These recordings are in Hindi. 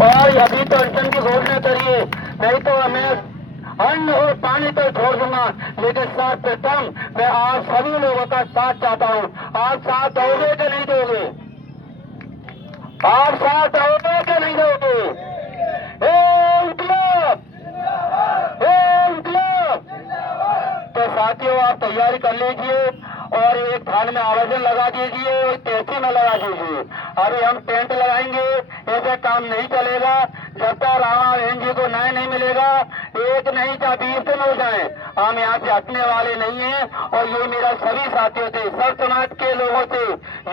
और अभी तो अड़चन की घोषणा करिए, नहीं तो मैं अन्न और पानी तो छोड़ दूंगा, लेकिन सर्वप्रथम मैं आप सभी लोगों का साथ चाहता हूँ। आप साथ दोगे कि नहीं दोगे? आप साथ दोगे कि नहीं दोगे? इंकलाब! इंकलाब! तो साथियों, आप तैयारी कर लीजिए और एक थान में आवेदन लगा दीजिए और तहसील में लगा दीजिए। अभी हम टेंट लगाएंगे, ऐसे काम नहीं चलेगा जब तक रामा बहन जी को न्याय नहीं मिलेगा। एक नहीं चाहे 20 दिन हो जाए, हम यहाँ से हटने वाले नहीं हैं। और ये मेरा सभी साथियों से, सब समाज के लोगों से,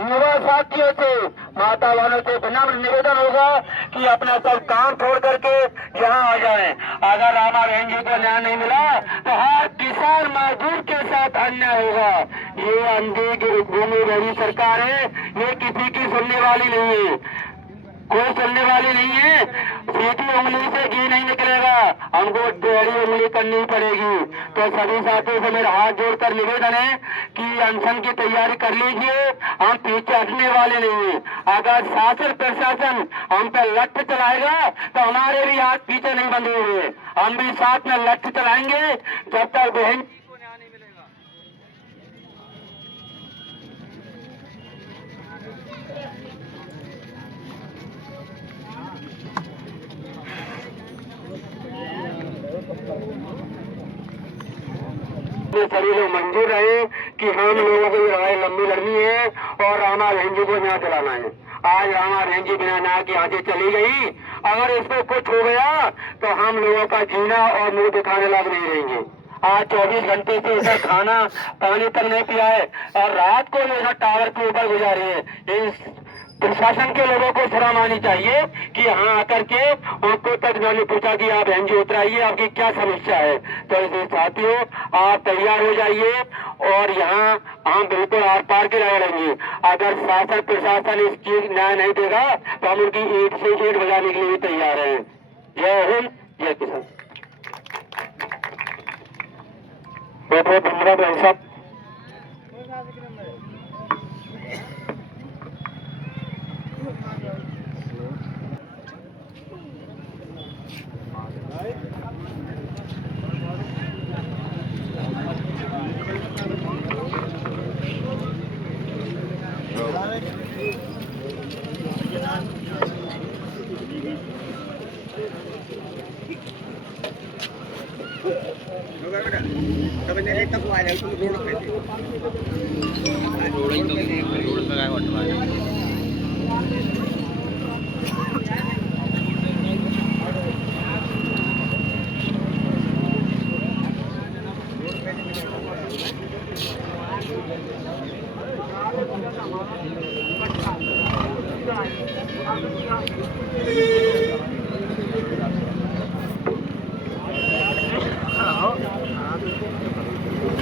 युवा साथियों से, माता बहनों से विनम्र निवेदन होगा कि अपना सब काम छोड़ करके यहाँ आ जाए। अगर रामा बहन जी को न्याय नहीं मिला तो हर किसान मजदूर के साथ अन्याय होगा। ये अंधे की भूमि बड़ी सरकार है, ये किसी की सुनने वाली नहीं है, कोई सुनने वाली नहीं है। सीधी उंगली से घी नहीं निकलेगा, हमको टेढ़ी उंगली करनी पड़ेगी। तो सभी साथियों से मेरा हाथ जोड़कर निवेदन है कि अनशन की तैयारी कर लीजिए, हम पीछे हटने वाले नहीं है। अगर शासन प्रशासन हम पे लठ चलाएगा तो हमारे भी हाथ पीछे नहीं बंधे हुए, हम भी साथ में लठ चलाएंगे जब तक बहन को न्याय नहीं मिलेगा। सभी लोग मंजूर रहे कि हम लोगों को लड़ाई लंबी लड़नी है और रामा बहन जी को न्याय दिलाना है। आज रामा बहन जी बिना न्याय के आगे चली गई, अगर इसको कुछ हो गया तो हम लोगों का जीना और मुंह दिखाने लायक नहीं रहेंगे। आज 24 घंटे से इसे खाना पानी तक नहीं पिया है और रात को ये टावर के ऊपर गुजारी है। इस प्रशासन के लोगों को शर्म आनी चाहिए कि यहाँ आकर के उनको तक मैंने पूछा कि आप बहन जी उतराइए, आपकी क्या समस्या है। तो इसे साथियों, आप तैयार हो जाइए और यहाँ हम बिल्कुल आर पार के लड़ेंगे। अगर शासन प्रशासन इसकी न्याय नहीं देगा तो हम उनकी ईंट से ईंट बजाने के लिए भी तैयार हैं। जय हिंद, जय किसान। बहुत बहुत धन्यवाद भाई साहब।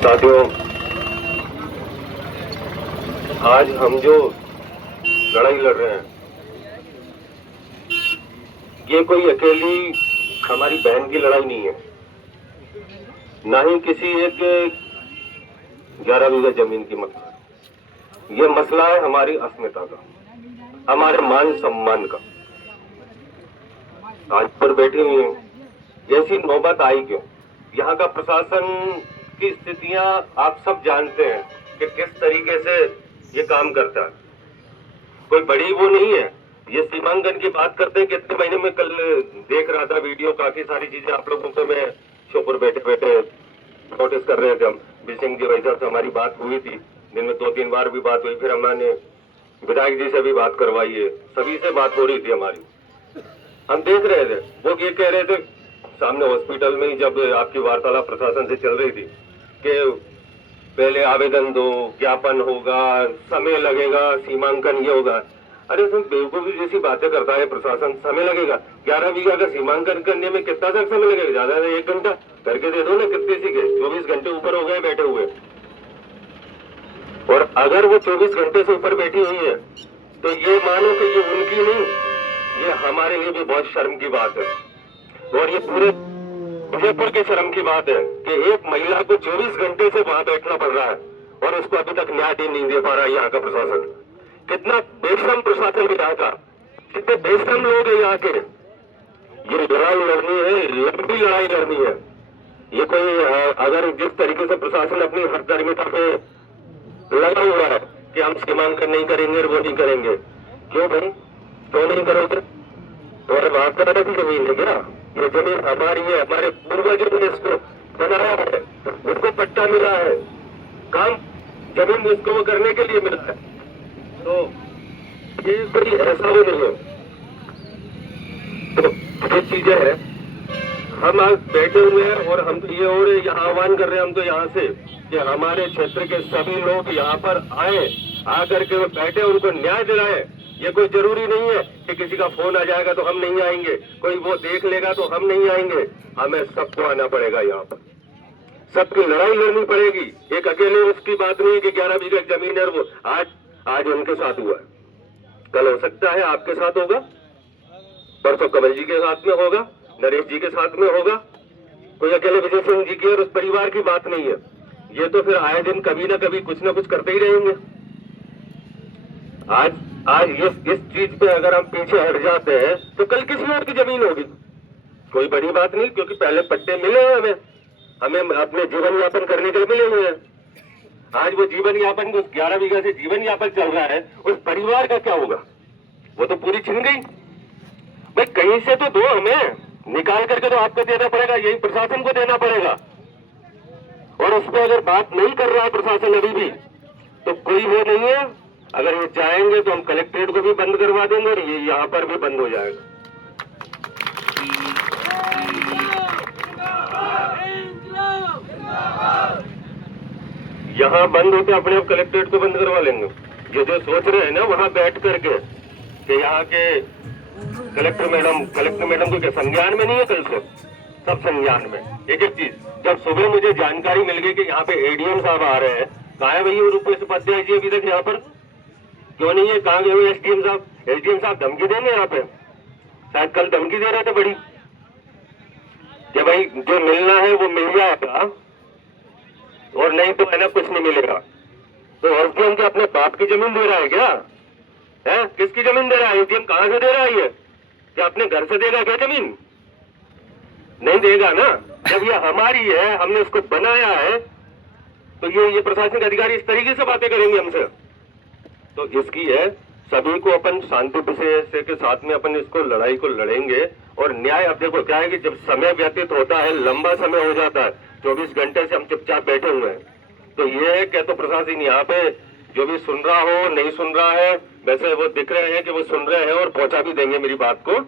साथियों, आज हम जो लड़ाई लड़ रहे हैं, ये कोई अकेली हमारी बहन की लड़ाई नहीं है, ना ही किसी एक 11 बीघा जमीन की मसला। ये मसला है हमारी अस्मिता का, हमारे मान सम्मान का। आज पर बैठी हुई है, जैसी नौबत आई क्यों? यहाँ का प्रशासन की स्थितियां आप सब जानते हैं कि किस तरीके से ये काम करता है। कोई बड़ी वो नहीं है। ये सीमांकन की बात करते हैं, कितने महीने में कल देख रहा था वीडियो, काफी सारी चीजें आप लोगों को मैं शोपुर बैठे बैठे नोटिस कर रहे थे। हम बिसिंग जी भाई साहब से हमारी बात हुई थी, दिन में 2-3 बार भी बात हुई, फिर हमने विधायक जी से भी बात करवाई है, सभी से बात हो रही थी हमारी। हम देख रहे थे, वो ये कह रहे थे सामने हॉस्पिटल में ही जब आपकी वार्तालाप प्रशासन से चल रही थी कि पहले आवेदन दो, ज्ञापन होगा, समय लगेगा, सीमांकन ये होगा। अरे इसमें बेवकूफी जैसी बातें करता है प्रशासन। समय लगेगा? 11 बीघा का सीमांकन करने में कितना तक समय लगेगा? ज्यादा से 1 घंटा करके दे दो ना। कितने सी के 24 घंटे ऊपर हो गए बैठे हुए। और अगर वो 24 घंटे से ऊपर बैठी हुई है तो ये मानो कि ये उनकी नहीं, ये हमारे लिए भी बहुत शर्म की बात है। और ये पूरे उदयपुर की शर्म की बात है कि एक महिला को 24 घंटे से वहां बैठना पड़ रहा है और उसको अभी तक न्याय नहीं दे पा रहा है यहाँ का प्रशासन। कितना बेशरम प्रशासन है यहाँ का, कितने बेशरम लोग हैं यहाँ के। ये लड़ाई लड़नी है, लंबी लड़ाई लड़नी है। ये कोई अगर जिस तरीके से प्रशासन अपनी हठधर्मिता पे लगा हुआ है कि हम सीमांकन नहीं करेंगे और वो नहीं करेंगे, क्यों भाई, क्यों नहीं करोगे? और वास्तव की जमीन है क्या? ये जमीन हमारी है, हमारे पूर्वजों ने इसको बनाया है, उसको पट्टा मिला है, काम जमीन उसको वो करने के लिए मिला है। तो ये कोई ऐसा वो नहीं है। तो ये चीजें हैं, हम आज बैठे हुए हैं और हम तो ये और यहाँ आह्वान कर रहे हैं हम तो यहाँ से कि हमारे क्षेत्र के सभी लोग यहाँ पर आए, आकर के वो बैठे, उनको न्याय दिलाए। ये कोई जरूरी नहीं है कि किसी का फोन आ जाएगा तो हम नहीं आएंगे, कोई वो देख लेगा तो हम नहीं आएंगे। हमें सबको आना पड़ेगा, यहाँ पर सबकी लड़ाई लड़नी पड़ेगी। एक अकेले उसकी बात नहीं है कि 11 बीघा जमीन है, वो आज उनके साथ हुआ है, कल हो सकता है आपके साथ होगा, परसों कमल जी के साथ में होगा, नरेश जी के साथ में होगा। कोई अकेले विजय सिंह जी की और उस परिवार की बात नहीं है। ये तो फिर आए दिन कभी ना कभी कुछ ना कुछ करते ही रहेंगे। आज इस चीज पे अगर हम पीछे हट जाते हैं तो कल किसी और की जमीन होगी, कोई बड़ी बात नहीं, क्योंकि पहले पट्टे मिले हैं हमें अपने जीवन यापन करने के लिए मिले हुए हैं। आज वो जीवन यापन, उस 11 बीघा से जीवन यापन चल रहा है, उस परिवार का क्या होगा? वो तो पूरी छिन गई। भाई कहीं से तो दो, हमें निकाल करके तो आपको देना पड़ेगा, यही प्रशासन को देना पड़ेगा। और उस पर अगर बात नहीं कर रहा है प्रशासन अभी भी, तो कोई वो नहीं है। अगर ये चाहेंगे तो हम कलेक्ट्रेट को भी बंद करवा देंगे और ये यहाँ पर भी बंद हो जाएगा। यहाँ बंद होते अपने आप कलेक्ट्रेट को बंद करवा लेंगे। ये जो सोच रहे हैं ना वहाँ बैठ करके कि यहाँ के कलेक्टर मैडम को क्या संज्ञान में नहीं है? कल से सब संज्ञान में। एक चीज, जब सुबह मुझे जानकारी मिल गई कि यहाँ पे एडीएम साहब आ रहे हैं, कहा है भैया रूपेश उपाध्याय जी अभी तक यहाँ पर क्यों नहीं है? कहाँ गए हुए एसडीएम साहब? एसडीएम साहब धमकी देंगे यहाँ पे, शायद कल धमकी दे रहे थे बड़ी कि भाई जो मिलना है वो मिल जाएगा और नहीं तो है ना कुछ नहीं मिलेगा। तो एसडीएम क्या अपने बाप की जमीन दे रहा है क्या? है किसकी जमीन दे रहा है? एसडीएम कहां से दे रहा है? ये क्या अपने घर से देगा क्या जमीन? नहीं देगा ना। जब ये हमारी है, हमने इसको बनाया है, तो ये प्रशासनिक अधिकारी इस तरीके से बातें करेंगे हमसे। तो इसकी है, सभी को अपन शांति से के साथ में अपन इसको लड़ाई को लड़ेंगे और न्याय। अब देखो क्या है कि जब समय व्यतीत होता है, लंबा समय हो जाता है, 24 घंटे से हम चुपचाप बैठे हुए हैं, तो ये है क्या तो प्रशासन यहाँ पे जो भी सुन रहा हो नहीं सुन रहा है, वैसे वो दिख रहे हैं कि वो सुन रहे हैं और पहुंचा भी देंगे मेरी बात को,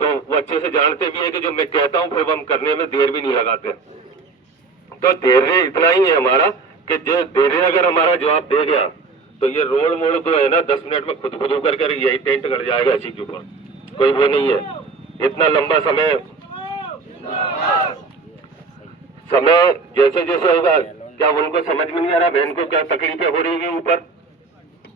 तो वो अच्छे से जानते भी है कि जो मैं कहता हूँ फिर हम करने में देर भी नहीं लगाते। तो धैर्य इतना ही है हमारा कि जो धैर्य अगर हमारा जवाब दे गया तो ये रोड मोड़ तो है ना 10 मिनट में खुद कर यही टेंट कर जाएगा इसी के ऊपर, कोई वो नहीं है। इतना लंबा समय जैसे जैसे होगा, क्या उनको समझ में नहीं आ रहा? बहन को क्या तकलीफें हो रही है ऊपर?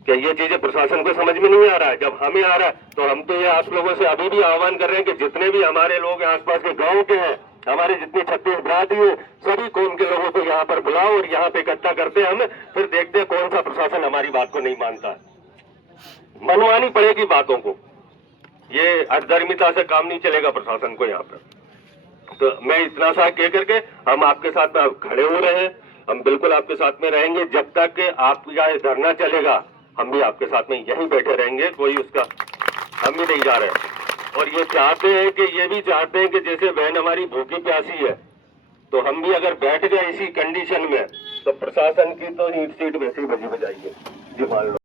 क्या ये चीजें प्रशासन को समझ में नहीं आ रहा है? जब हमें आ रहा है तो हम तो ये आप लोगों से अभी भी आह्वान कर रहे हैं कि जितने भी हमारे लोग आसपास के गांव के हैं, हमारे जितने छत्तीस बरादरी है, सभी कौम के लोगों को यहाँ पर बुलाओ और यहाँ पे इकट्ठा करते हैं हम, फिर देखते हैं कौन सा प्रशासन हमारी बात को नहीं मानता। मनवानी पड़ेगी बातों को, ये अधर्मिता से काम नहीं चलेगा प्रशासन को यहाँ पर। तो मैं इतना सा कह करके हम आपके साथ में खड़े हो रहे हैं, हम बिल्कुल आपके साथ में रहेंगे। जब तक आपका ये धरना चलेगा हम भी आपके साथ में यहीं बैठे रहेंगे, कोई उसका हम भी नहीं जा रहे। और ये चाहते हैं कि ये भी चाहते हैं कि जैसे बहन हमारी भूखी प्यासी है, तो हम भी अगर बैठ गए इसी कंडीशन में तो प्रशासन की तो ईंट सीट वैसे ही बजी बजाएंगे जी, मान लो।